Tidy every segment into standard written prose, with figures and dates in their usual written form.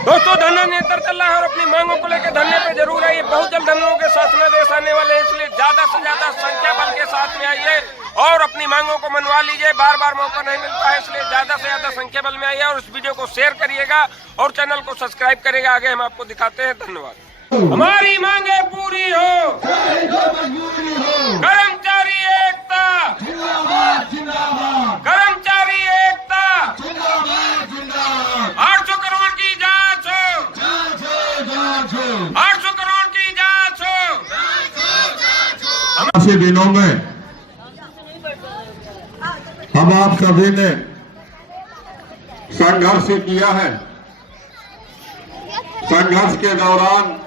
दोस्तों धरना निरंतर चल रहा है और अपनी मांगों को लेकर धरने पे जरूर आइए। बहुत जल्द हम लोगों के शासनादेश आने वाले हैं, इसलिए ज्यादा से ज्यादा संख्या बल के साथ में आइए और अपनी मांगों को मनवा लीजिए। बार बार मौका नहीं मिलता है, इसलिए ज्यादा से ज्यादा संख्या बल में आइए और इस वीडियो को शेयर करिएगा और चैनल को सब्सक्राइब करिएगा। आगे हम आपको दिखाते हैं। धन्यवाद। हमारी मांगे पूरी हो, कर्मचारी एकता, कर्मचारी एकता, 800 करोड़ की जांच हो, 800 करोड़ की जांच हो। ऐसे दिनों में हम आप सभी ने संघर्ष किया है। संघर्ष के दौरान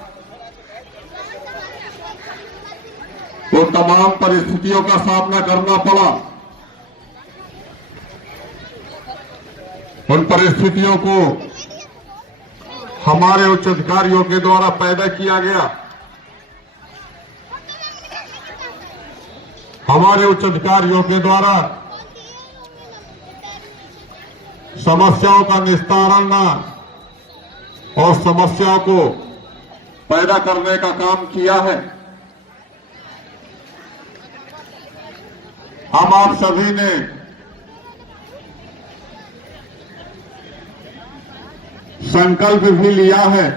वो तमाम परिस्थितियों का सामना करना पड़ा। उन परिस्थितियों को हमारे उच्च अधिकारियों के द्वारा पैदा किया गया। हमारे उच्च अधिकारियों के द्वारा समस्याओं का निस्तारण और समस्याओं को पैदा करने का काम किया है। हम आप सभी ने संकल्प भी लिया है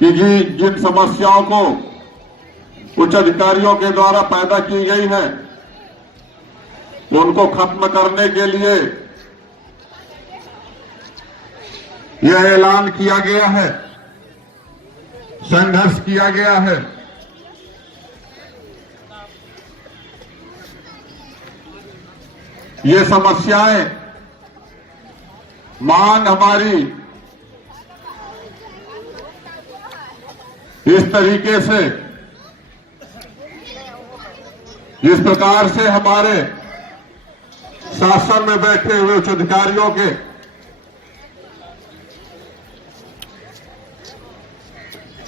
कि जिन समस्याओं को उच्च अधिकारियों के द्वारा पैदा की गई है उनको खत्म करने के लिए यह ऐलान किया गया है, संघर्ष किया गया है। ये समस्याएं, मांग हमारी इस तरीके से, जिस प्रकार से हमारे शासन में बैठे हुए उच्च अधिकारियों के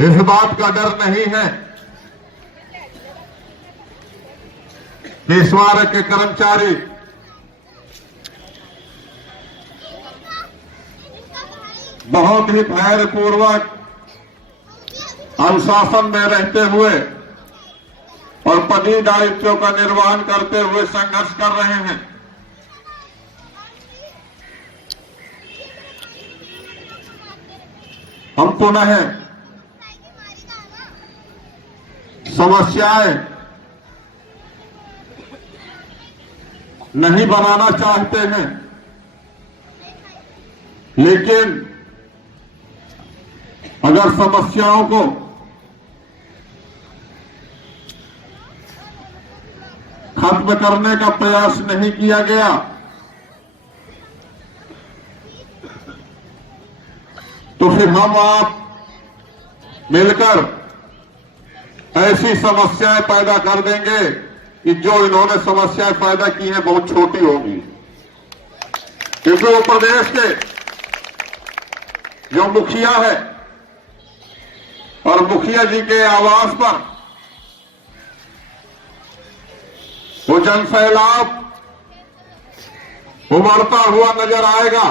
इस बात का डर नहीं है कि स्मारक के कर्मचारी बहुत ही धैर्यपूर्वक अनुशासन में रहते हुए और पदी दायित्वों का निर्वहन करते हुए संघर्ष कर रहे हैं। हम पुनः समस्याएं नहीं बनाना चाहते हैं, लेकिन अगर समस्याओं को खत्म करने का प्रयास नहीं किया गया तो फिर हम आप मिलकर ऐसी समस्याएं पैदा कर देंगे कि जो इन्होंने समस्याएं पैदा की हैं बहुत छोटी होगी। क्योंकि वो प्रदेश के जो मुखिया है और मुखिया जी के आवास पर वो जनसैलाब उमड़ता हुआ नजर आएगा।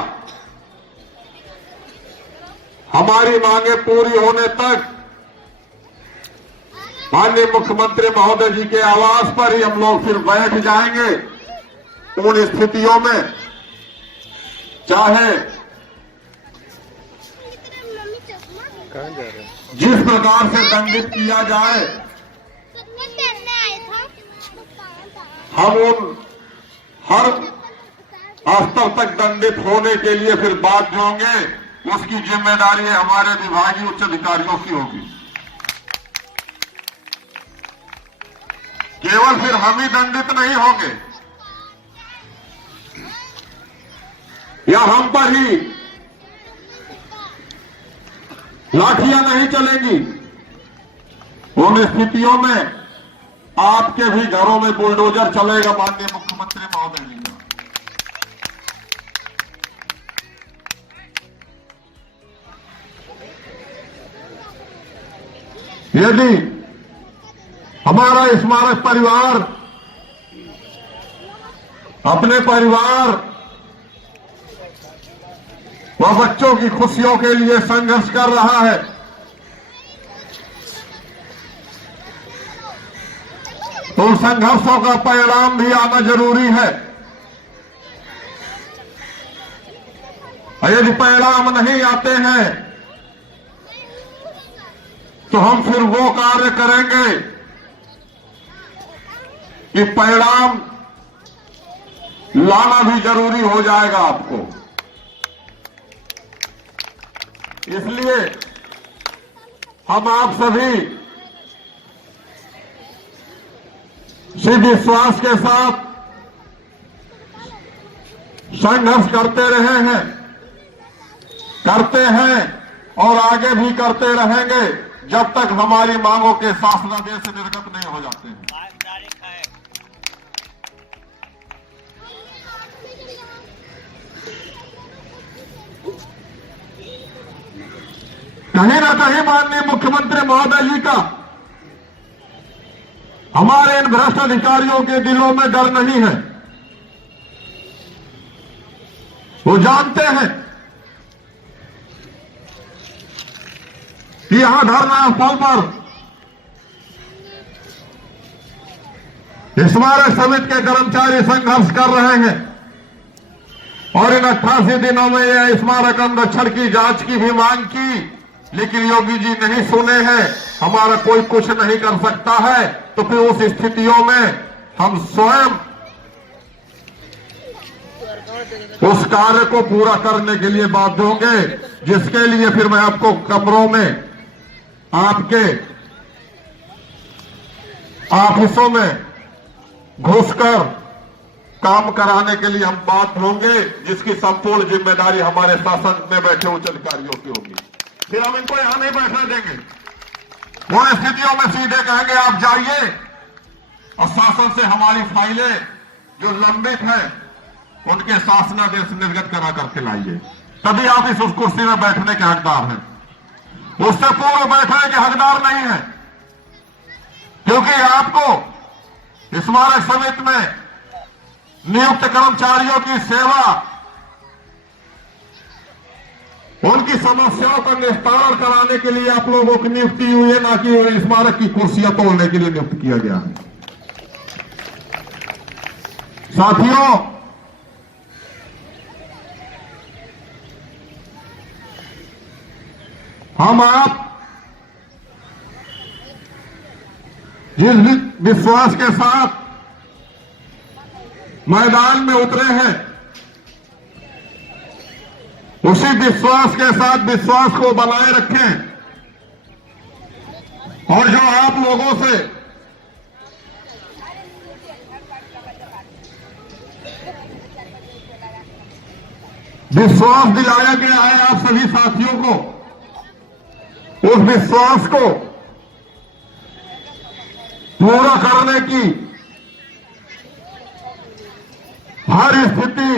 हमारी मांगे पूरी होने तक माननीय मुख्यमंत्री महोदय जी के आवास पर ही हम लोग फिर बैठ जाएंगे। उन स्थितियों में चाहे जिस प्रकार से दंडित किया जाए, हम उन हर स्तर तक दंडित होने के लिए फिर बाध्य होंगे। उसकी जिम्मेदारी हमारे विभागीय उच्च अधिकारियों की होगी। केवल फिर हम ही दंडित नहीं होंगे या हम पर ही लाठियां नहीं चलेंगी। उन स्थितियों में आपके भी घरों में बुलडोजर चलेगा। माननीय मुख्यमंत्री महोदय जी का यदि हमारा स्मारक परिवार अपने परिवार वह बच्चों की खुशियों के लिए संघर्ष कर रहा है। तो उन संघर्षों का परिणाम भी आना जरूरी है। और यदि परिणाम नहीं आते हैं तो हम फिर वो कार्य करेंगे कि परिणाम लाना भी जरूरी हो जाएगा आपको। इसलिए हम आप सभी इसी विश्वास के साथ संघर्ष करते रहे हैं, करते हैं और आगे भी करते रहेंगे जब तक हमारी मांगों के शासनादेश से निर्गत नहीं हो जाते हैं। कहीं ना कहीं माननीय मुख्यमंत्री महोदय जी का हमारे इन भ्रष्ट अधिकारियों के दिलों में डर नहीं है। वो जानते हैं कि यहां धरना स्थल पर स्मारक समिति के कर्मचारी संघर्ष कर रहे हैं और इन 88 दिनों में यह स्मारक अनुरक्षण की जांच की भी मांग की, लेकिन योगी जी नहीं सुने हैं। हमारा कोई कुछ नहीं कर सकता है, तो फिर उस स्थितियों में हम स्वयं उस कार्य को पूरा करने के लिए बाध्य होंगे, जिसके लिए फिर मैं आपको कमरों में, आपके ऑफिसों में घुसकर काम कराने के लिए हम बाध्य होंगे, जिसकी संपूर्ण जिम्मेदारी हमारे शासन में बैठे उच्च अधिकारियों की होगी। फिर हम इनको यहां नहीं बैठने देंगे। उन स्थितियों में सीधे कहेंगे आप जाइए और शासन से हमारी फाइलें जो लंबित हैं उनके शासनादेश निर्गत करा करके लाइए, तभी आप इस उस कुर्सी में बैठने के हकदार हैं। उससे पूर्व बैठने के हकदार नहीं है, क्योंकि आपको स्मारक समिति में नियुक्त कर्मचारियों की सेवा, उनकी समस्याओं का निस्तारण कराने के लिए आप लोगों की नियुक्ति हुई है, ना कि स्मारक की कुर्सियां तोड़ने के लिए नियुक्त किया गया है। साथियों, हम आप जिस विश्वास के साथ मैदान में उतरे हैं, उसी विश्वास के साथ विश्वास को बनाए रखें और जो आप लोगों से विश्वास दिलाया गया है आप सभी साथियों को, उस विश्वास को पूरा करने की हर स्थिति,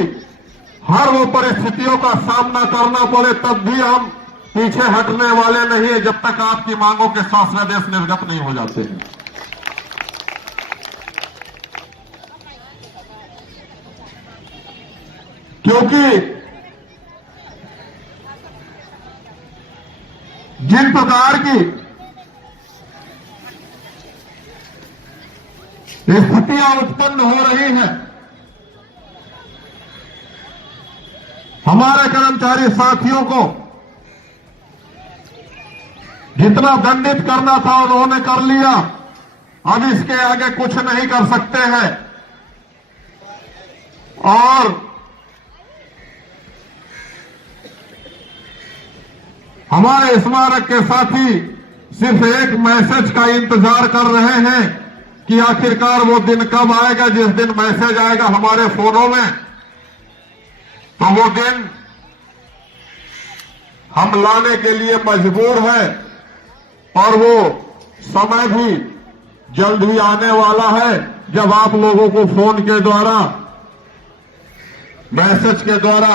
हर वो परिस्थितियों का सामना करना पड़े, तब भी हम पीछे हटने वाले नहीं है, जब तक आपकी मांगों के शासनादेश निर्गत नहीं हो जाते हैं। क्योंकि जिन प्रकार की स्थितियां उत्पन्न हो रही हैं, हमारे कर्मचारी साथियों को जितना दंडित करना था उन्होंने कर लिया, अब इसके आगे कुछ नहीं कर सकते हैं। और हमारे स्मारक के साथी सिर्फ एक मैसेज का इंतजार कर रहे हैं कि आखिरकार वो दिन कब आएगा जिस दिन मैसेज आएगा हमारे फोनों में, तो वो दिन हम लाने के लिए मजबूर हैं और वो समय भी जल्द ही आने वाला है जब आप लोगों को फोन के द्वारा, मैसेज के द्वारा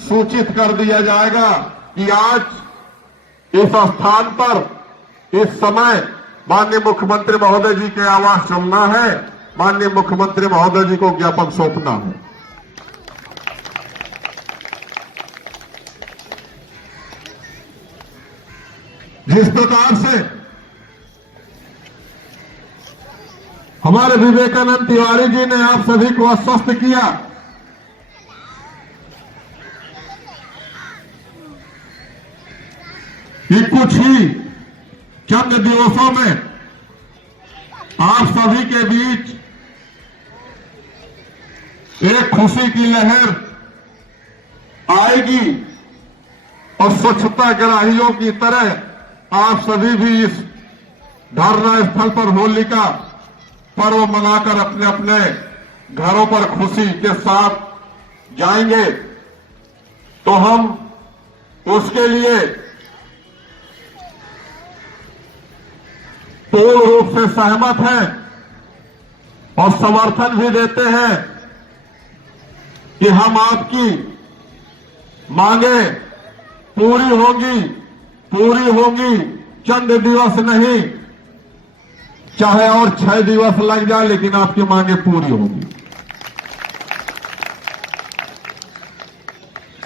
सूचित कर दिया जाएगा कि आज इस स्थान पर इस समय माननीय मुख्यमंत्री महोदय जी के आवास चलना है, माननीय मुख्यमंत्री महोदय जी को ज्ञापन सौंपना है। जिस प्रकार से हमारे विवेकानंद तिवारी जी ने आप सभी को आश्वस्त किया कि कुछ ही चंद दिवसों में आप सभी के बीच एक खुशी की लहर आएगी और स्वच्छता ग्राहियों की तरह आप सभी भी इस धरना स्थल पर होली का पर्व मनाकर अपने अपने घरों पर खुशी के साथ जाएंगे। तो हम उसके लिए पूर्ण रूप से सहमत हैं और समर्थन भी देते हैं कि हम आपकी मांगे पूरी होगी, चंद दिवस नहीं, चाहे और 6 दिवस लग जाए, लेकिन आपकी मांगे पूरी होगी।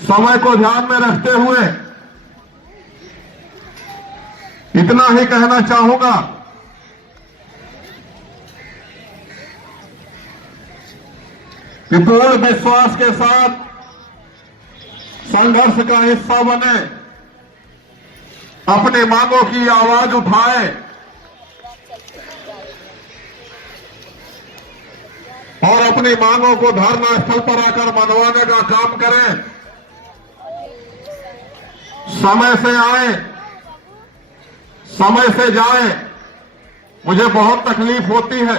समय को ध्यान में रखते हुए इतना ही कहना चाहूंगा कि पूर्ण विश्वास के साथ संघर्ष का हिस्सा बने, अपनी मांगों की आवाज उठाए और अपनी मांगों को धरना स्थल पर आकर मनवाने का काम करें। समय से आए, समय से जाए। मुझे बहुत तकलीफ होती है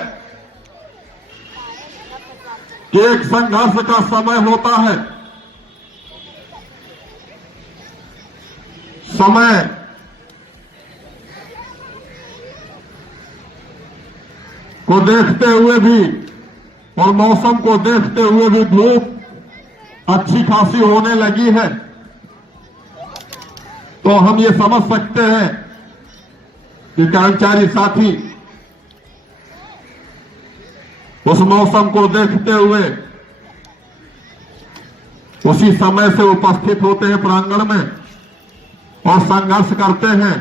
कि एक संघर्ष का समय होता है, समय को देखते हुए भी और मौसम को देखते हुए भी धूप अच्छी खासी होने लगी है, तो हम ये समझ सकते हैं कि कर्मचारी साथी उस मौसम को देखते हुए उसी समय से उपस्थित होते हैं प्रांगण में और संघर्ष करते हैं।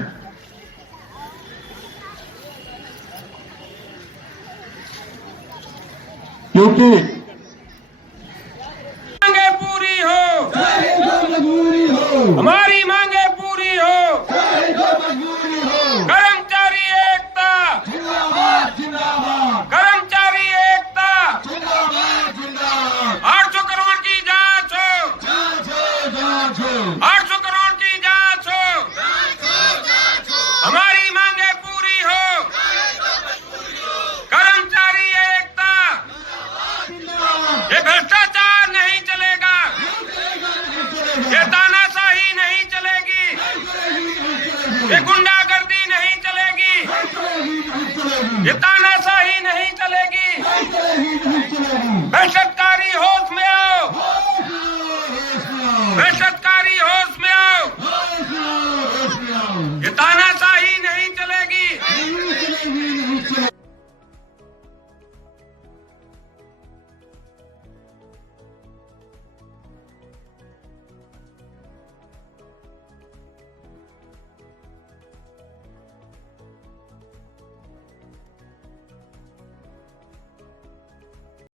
क्योंकि मांगे पूरी हो, हमारी मांगे